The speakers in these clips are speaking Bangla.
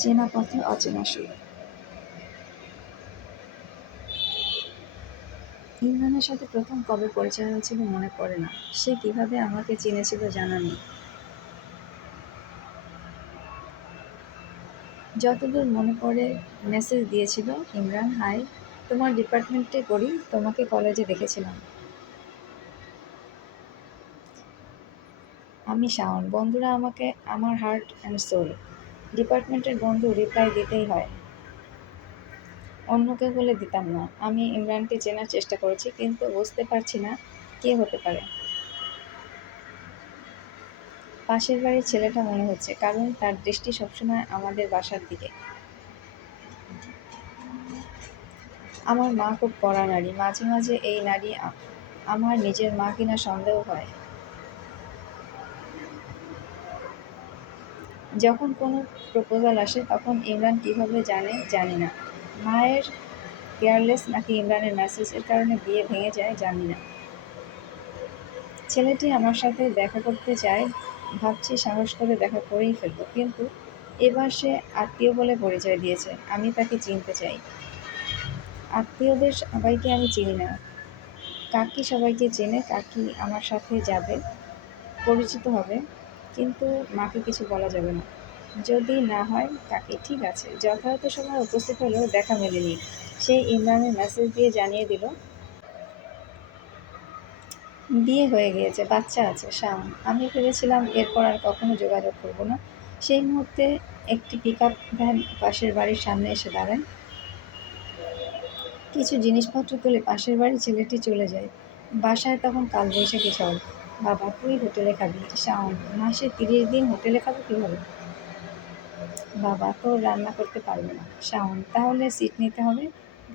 চেনা পথে অচেনা সুর। ইমরানের সাথে প্রথম কবে পরিচয় হয়েছিল মনে পড়ে না। সে কিভাবে আমাকে চিনেছিল জানা নেই। যতদূর মনে পড়ে মেসেজ দিয়েছিল, ইমরান হাই, তোমার ডিপার্টমেন্টে করি, তোমাকে কলেজে দেখেছিলাম। আমি শাওন, বন্ধুরা আমাকে আমার হার্ট অ্যান্ড সোল। ডিপার্টমেন্টের বন্ধু, রিপ্লাই দিতেই হয়। অন্য কেউ হলে দিতাম না। আমি ইমরানকে চেনার চেষ্টা করেছি, কিন্তু বুঝতে পারছি না কে হতে পারে। পাশের বাড়ির ছেলেটা মনে হচ্ছে, কারণ তার দৃষ্টি সবসময় আমাদের বাসার দিকে। আমার মা খুব কড়া নারী, মাঝে মাঝে এই নারী আমার নিজের মা কিনা সন্দেহ হয়। যখন কোনো প্রপোজাল আসে তখন ইমরান কিভাবে জানে জানি না। মায়ের কেয়ারলেস নাকি ইমরানের মেসেজের কারণে বিয়ে ভেঙে যায় জানি না। ছেলেটি আমার সাথে দেখা করতে চায়, ভাবছি সাহস করে দেখা করেই ফেলবো, কিন্তু এবার সে আত্মীয় বলে পরিচয় দিয়েছে। আমি তাকে চিনতে চাই। আত্মীয়দের সবাইকে আমি চিনি না। কাকি সবাইকে চেনে, কাকি আমার সাথে যাবে, পরিচিত হবে, কিন্তু মাকে কিছু বলা যাবে না। যদি না হয় কাকি ঠিক আছে, যথাযথ সময় উপস্থিত হলেও দেখা মেলেনি। সেই ইমরানের মেসেজ দিয়ে জানিয়ে দিল বিয়ে হয়ে গিয়েছে, বাচ্চা আছে, শাওন। আমি ভেবেছিলাম এরপর আর কখনো যোগাযোগ করব না। সেই মুহূর্তে একটি পিকআপ ভ্যান পাশের বাড়ির সামনে এসে দাঁড়ায়। কিছু জিনিসপত্র তুলে পাশের বাড়ির ছেলেটি চলে যায়। বাসায় তখন কালবৈশাখী ঝড়। বাবা, তুই হোটেলে খাবি? শাওন, মাসে 30 দিন হোটেলে খাবো কীভাবে? বাবা, তোর রান্না করতে পারবে না। শাওন, তাহলে সিট নিতে হবে।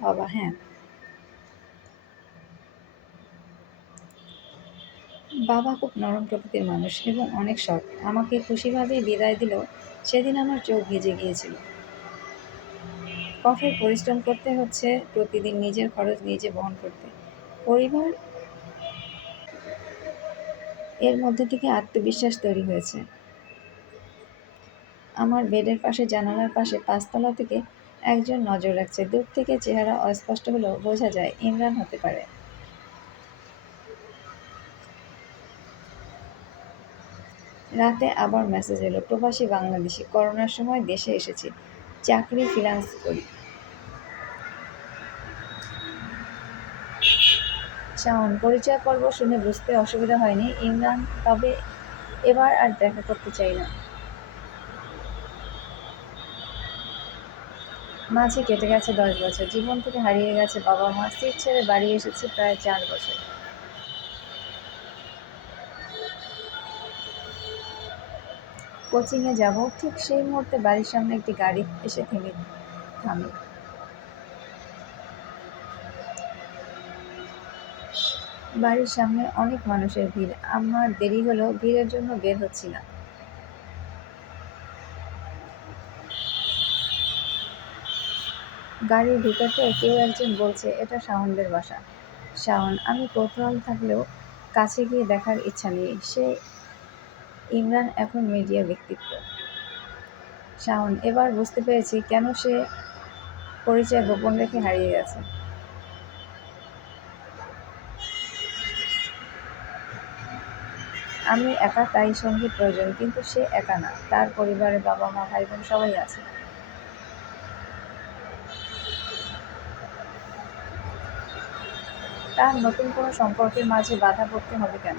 বাবা, হ্যাঁ। বাবা খুব নরম প্রকৃতির মানুষ এবং অনেক সৎ। আমাকে খুশিভাবেই বিদায় দিল। সেদিন আমার চোখ ভিজে গিয়েছিল। কঠোর পরিশ্রম করতে হচ্ছে প্রতিদিন, নিজের খরচ নিজে বহন করতে। পরিবার, এর মধ্যে থেকে আত্মবিশ্বাস তৈরি হয়েছে। আমার বেডের পাশে, জানালার পাশে, 5 তলা থেকে একজন নজর রাখছে। দূর থেকে চেহারা অস্পষ্ট হলেও বোঝা যায় ইমরান হতে পারে। রাতে আবার মেসেজ এলো, প্রবাসী বাংলাদেশি, করোনার সময় দেশে এসেছি, চাকরি ফ্রিল্যান্স করি। শাওন, পরিচয় পর্ব শুনে বুঝতে অসুবিধা হয়নি ইমরান, তবে এবার আর দেখা করতে চাই না। মাঝে কেটে গেছে 10 বছর, জীবন থেকে হারিয়ে গেছে বাবা মা, সিট ছেড়ে বাড়ি এসেছি প্রায় 4 বছর। কোচিংয়ে যাব, ঠিক সেই মুহূর্তে বাড়ির সামনে একটি গাড়ি এসে থামে। বাড়ির সামনে অনেক মানুষের ভিড়। আমার দেরি হলেও ভিড়ের জন্য বের হচ্ছি না। গাড়ির ভিতরতে কেউ একজন বলছে এটা শাওনদের বাসা। শাওন, আমি কৌতূহল থাকলেও কাছে গিয়ে দেখার ইচ্ছা নেই। সে ইমরান এখন মিডিয়া ব্যক্তিত্ব। শাওন, এবার বুঝতে পেরেছি কেন সে পরিচয় গোপন রেখে হারিয়ে গেছে। আমি একা, তাই সঙ্গী প্রয়োজন, কিন্তু সে একা না, তার পরিবারে বাবা মা ভাই বোন সবাই আছে। তার নতুন কোনো সম্পর্কের মাঝে বাধা পড়তে হবে কেন?